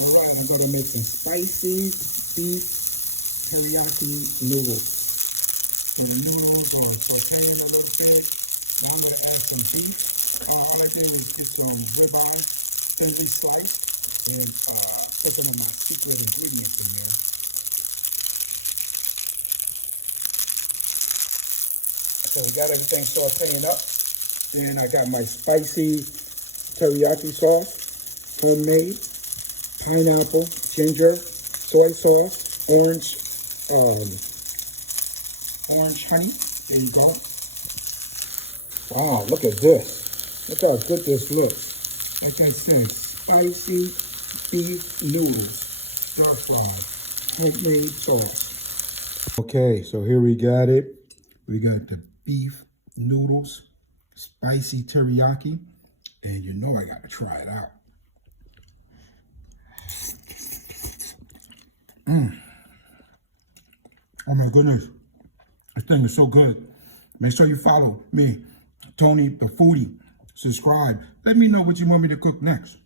All right, I'm gonna make some spicy beef teriyaki noodles. So the noodles are sauteing a little bit. Now I'm gonna add some beef. All I did is get some ribeye, thinly sliced, and put some of my secret ingredients in there. So we got everything sauteing up. Then I got my spicy teriyaki sauce, homemade, pineapple, ginger, soy sauce, orange honey. There you go. Wow, look at this. Look how good this looks. Like I said, spicy beef noodles, stir fry, homemade sauce. Okay, so here we got it. We got the beef noodles, spicy teriyaki, and you know I gotta try it out. Oh my goodness, this thing is so good. Make sure you follow me, Tony The Foodie. Subscribe. Let me know what you want me to cook next.